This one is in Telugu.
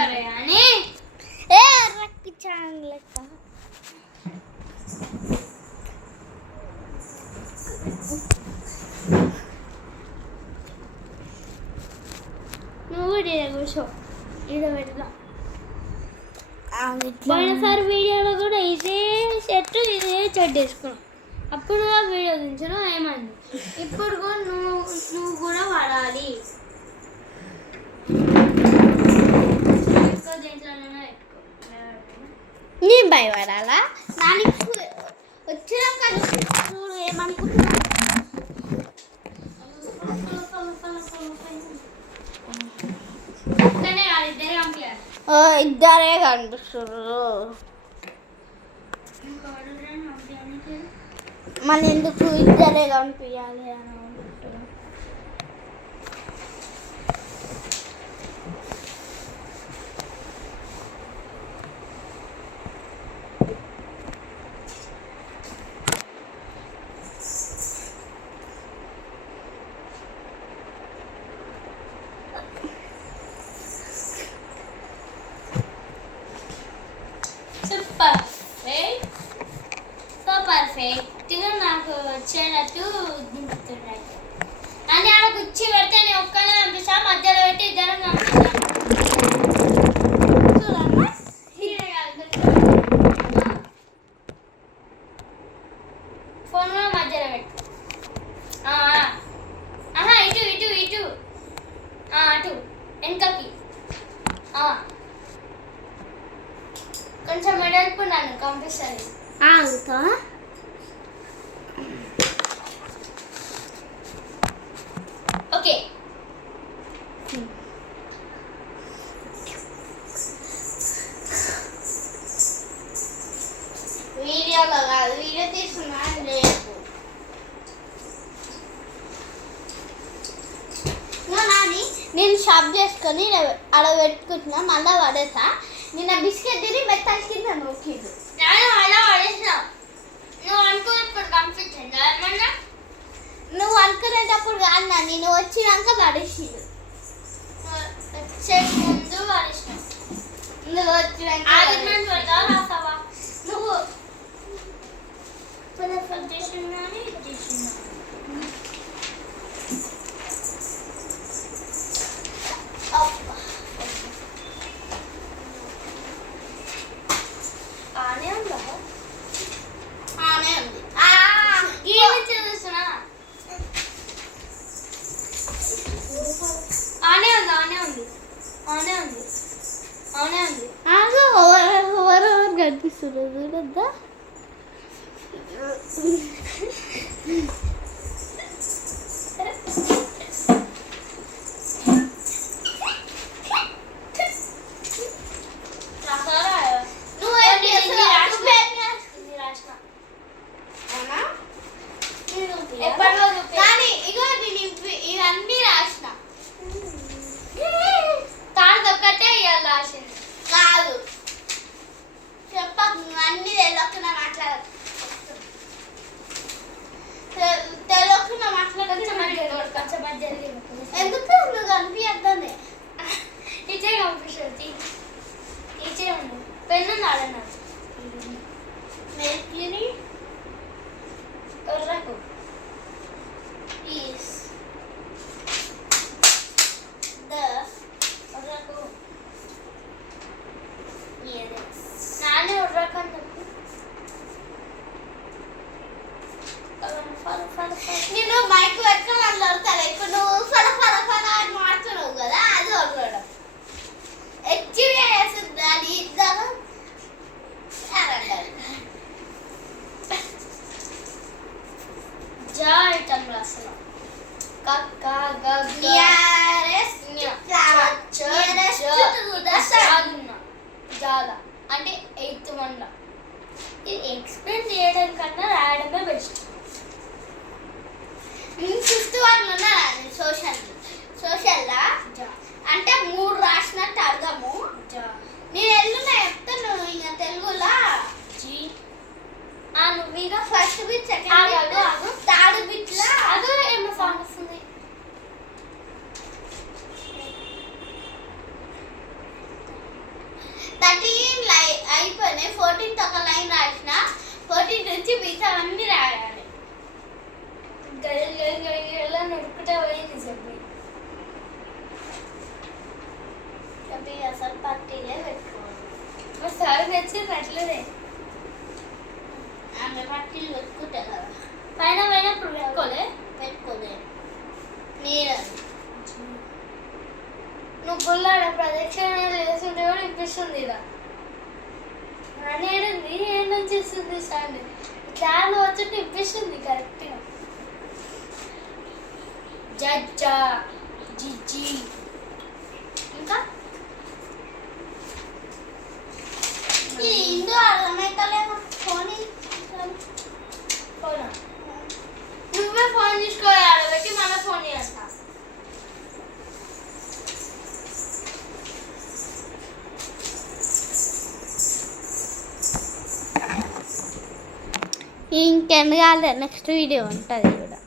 అరే అని ఏ రక్కించాను లెక్క నువ్వు కూడా కూర్చో ఇదో పెడదాం. పోయినసారి వీడియోలో కూడా ఇదే షర్ట్ ఇదే షర్ట్ వేసుకున్నాం. అప్పుడు కూడా వీడియో దించడం ఏమైంది. ఇప్పుడు కూడా నువ్వు కూడా వాడాలి. ఎక్కువ దీంట్లోనే నేను భయపడాలా నానికి వచ్చినాక చూడు ఏమనుకుంటున్నా. ఇద్దరే కనిపిస్తున్నారు. మళ్ళీ ఎందుకు ఇద్దరే కనిపించాలి అని అనుకుంటున్నాను. పర్ఫెక్ట్గా నాకు వచ్చేటట్టు దింపుతున్నాయి. అని ఆడ కుర్చీ పెడితే నేను ఒక్కనే పంపిస్తా, మధ్యలో పెట్టి ఇద్దరం ఫోన్ కూడా మధ్యలో పెట్టు. ఇటు ఇటు ఇటు అటు వెనకకి కొంచెం మెడల్పు నన్ను పంపిస్తుంది. ఆగుతా ఓకే. వీడియోలో కాదు, వీడియో తీసుకున్నా లేదు. నాని నేను షాప్ చేసుకొని అలా పెట్టుకుంటున్నా, మళ్ళీ పడేసా. నిన్న బిస్కెట్ తిని మెత్తలు కింద నొక్కిండు. అలా పడేసినా నువ్వు అనుకున్నప్పుడు కనిపించింది ఏమన్నా. నువ్వు అనుకునేటప్పుడు కాదు నా, నేను వచ్చినాక పడేసిండు. వచ్చే ముందు పడేసిన. నువ్వు వచ్చినాక రాసావా నువ్వు తీసుకున్నా తీసుకున్నా. కనిపిస్తున్నా చూడద్దా. ఇవన్నీ రాసిన తాడొక్కటే ఇవాళ రాసింది కాదు. చెప్పకు అన్ని తెలియకుండా మాట్లాడదు. 14th ఒక లైన్ రాసిన 14th నుంచి మిగతా అన్ని రాయాలి. గల నడుపుకుంటా పోయింది చెప్పి చెప్పి అసలు పట్టీలే పెట్టుకోవాలి. మా సార్ నచ్చింది అట్లనే ఆమె పట్టీలు పెట్టుకుంటా కదా, పైన పోయినప్పుడు పెట్టుకోలే మీరు నువ్వు గుళ్ళాడ ప్రదక్షిణ చేస్తుంటే కూడా ఇప్పిస్తుంది ఇలా అనేది ఏం నుంచి ఇస్తుంది సార్ దారిలో వచ్చి ఇప్పిస్తుంది కరెక్ట్గా. జజ్జా జిజ్జి ఇంకా ఇది ఇందు అర్థమైతలేమో ఫోన్ ఫోనా నువ్వే ఫోన్ తీసుకోవాలి పెట్టి మళ్ళీ ఫోన్ చేస్తా. ఇంకెందుకు నెక్స్ట్ వీడియో ఉంటుంది కూడా.